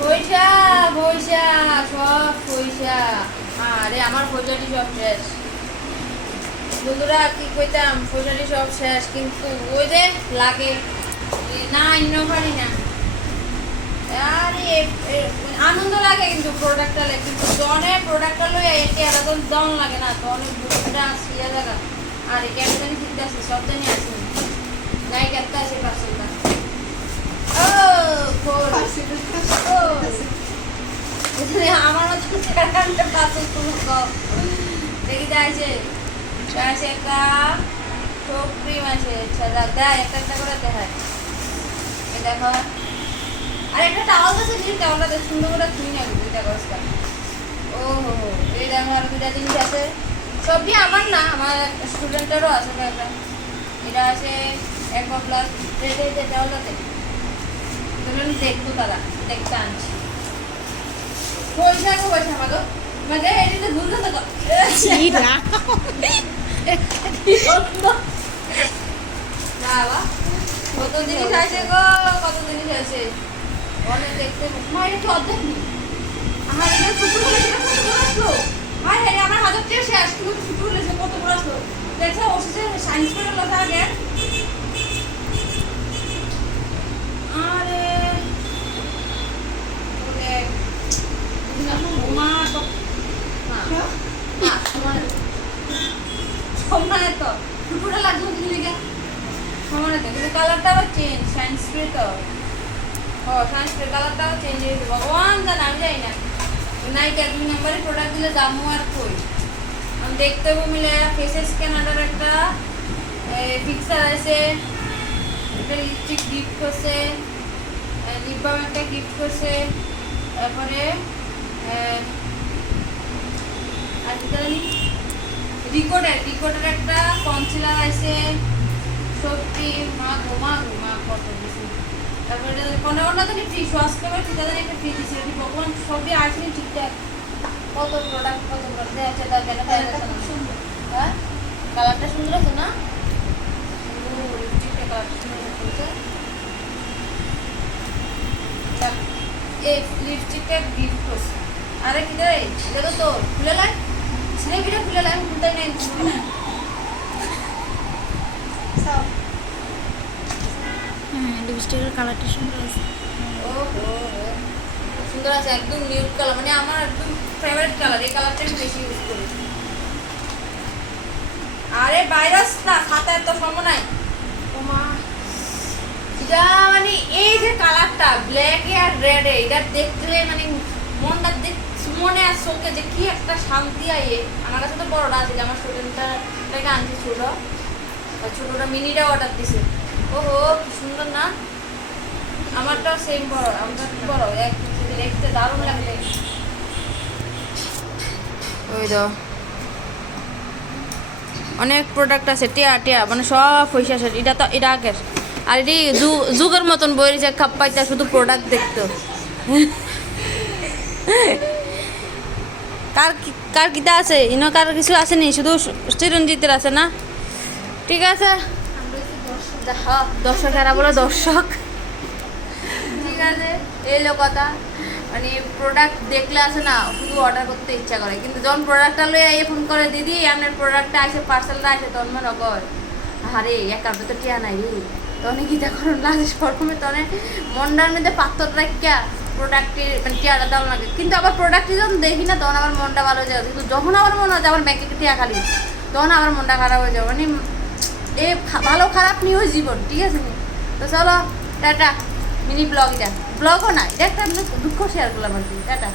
পয়সা পয়সা সব পয়সা। আরে আমার পয়সাটি সব শেষ বন্ধুরা, কি কইতাম, পয়সাটি সব শেষ। কিন্তু ওই যে লাগে না, অন্য পারি না। আরে আনন্দ লাগে কিন্তু প্রোডাক্টটা লাগে, কিন্তু জনের প্রোডাক্টটা লই এটি আর তো জন লাগে না, তো অনেক বুকটা আসিয়া জায়গা। আর এই কেমন জানি ঠিক আছে, সব জানি আসি নাই কেটে আছে পার্সেলটা। ও ফোর ও আমারও তো চারটা পার্সেল তুমি দেখি যাইছে যাইছে একটা টোপ ক্রিম আছে। আচ্ছা দেখ দেখ একটা একটা করে দেখায়। এই দেখো, আর একটা টাওয়াল আছে, নীল টাওয়ালটা দেখ সুন্দর করে ধুই না দুইটা গছটা। ও হো হো, এই দেখো আর দুইটা জিনিস আছে, সবই আমার না, আমার স্টুডেন্টেরও আছে একটা। এটা আছে একো প্লাস যে টাওয়ালটাতে ধরুন দেখবো, তারা দেখতে আনছি। পয়সা গো পয়সা মাগো মাগে, এটা ভুল কথা কর চিরা বাবা, কত জিনিস আছে গো, কত জিনিস আছে অনেক দেখতে। মায়ের তো অর্ধেক নেই আমার, এটা ফুটু বলে সেটা কত বড় আসলো। মায়ের হ্যাঁ আমার হাজার টাকা শেষ, তুমি ফুটু বলে সে কত বড় আসলো। দেখছো ওষুধে সায়েন্স করে লোক আগে। আরে মা তো সমানে তো ফুটুটা লাগলো কি লেগে সমানে তো, কিন্তু কালারটা আবার চেঞ্জ, সায়েন্স স্প্রে তো। ও সায়েন্স স্প্রে কালারটাও চেঞ্জ হয়ে যাবে, ভগবান জানে, আমি জানি না। নাইকা 2 নম্বরের প্রোডাক্ট দিলে দামও আর কই। আমি দেখতে হবো মিলে ফেসেস স্ক্যানারের একটা ফিক্সার আছে, একটা লিপস্টিক গিফট করছে, লিপ বাম একটা গিফট করছে, তারপরে রিকোডের একটা কনসিলার আছে, সত্যি মা ঘুমা ঘুমা কত দিছি। তারপরে কোনো জানি ফ্রি ওয়াশ করবে, তাদের একটা ফ্রি দিছে। ভগবান সবই আসেনি ঠিকঠাক। কত প্রোডাক্ট দেওয়া আছে, তার কেন সুন্দর। হ্যাঁ কালারটা সুন্দর আছে না, লিপস্টিকটা কালারটা সুন্দর আছে। এই লিপস্টিকটা গিফট করছে। আরে কি রে, দেখো তো খুলে লাই স্নেকটা খুলে লাই, খুলতে নেই লিপস্টিকের কালারটা সুন্দর আছে। ও হো সুন্দর আছে, একদম নিউড কালার, মানে আমার একদম ফেভারিট কালার। এই কালারটা আমি বেশি ইউজ করি। আরে ভাইরাস না, খাতায় তো সময় নাই। ও মা, এটা মানে এই যে কালারটা ব্ল্যাক আর রেড, এটা দেখলে মানে মনটা মনে আর চোখে যে কি একটা শান্তি আইয়ে। আমার কাছে তো বড়টা আছে, আমার স্টুডেন্টটাকে আনছি ছোটটা মিনিটা অর্ডার দিছে। ওহো কি সুন্দর না, আমারটাও সেম বড়, আমারটা বড় এক দেখতে দারুণ লাগলে। ওই তো অনেক প্রোডাক্ট আছে, টিয়া টিয়া মানে সব পয়সা শেষ। এটা তো এটা আগের, আর এটি যুগের মতন বই যে খাপ পাইতা শুধু প্রোডাক্ট দেখতো। কার কিতা আছে ইনো, কার কিছু আসেনি, শুধু চিরঞ্জিতের আছে না। ঠিক আছে দর্শক, এরা বলো দর্শক। ঠিক আছে এই কথা, মানে প্রোডাক্ট দেখলে আসে না শুধু অর্ডার করতে ইচ্ছা করে, কিন্তু যখন প্রোডাক্টটা লইয়া ফোন করে দিদি আপনার প্রোডাক্টটা আসে, পার্সেলটা আসে, তখন মনে কর আরে একাউন্টে তো টিয়া নাই রে, তখন গীতা করুন লাগে সরকমে, তখন মনটার মধ্যে পাত্র রাখিয়া প্রোডাক্টের মানে টিয়াটা দাম লাগে। কিন্তু আবার প্রোডাক্টটি যখন দেখি না তখন আমার মনটা ভালো হয়ে যাবে, কিন্তু যখন আমার মনে হয় আমার ব্যাংকে টিয়া খালি, তখন আমার মনটা খারাপ হয়ে যাবে। মানে এ ভালো খারাপ নিয়েও জীবন। ঠিক আছে তো চলো টাটা, মিনি ব্লগ, এটা ব্লগও না, এটা একটা দুঃখ শেয়ার করলাম আর কি। টাটা।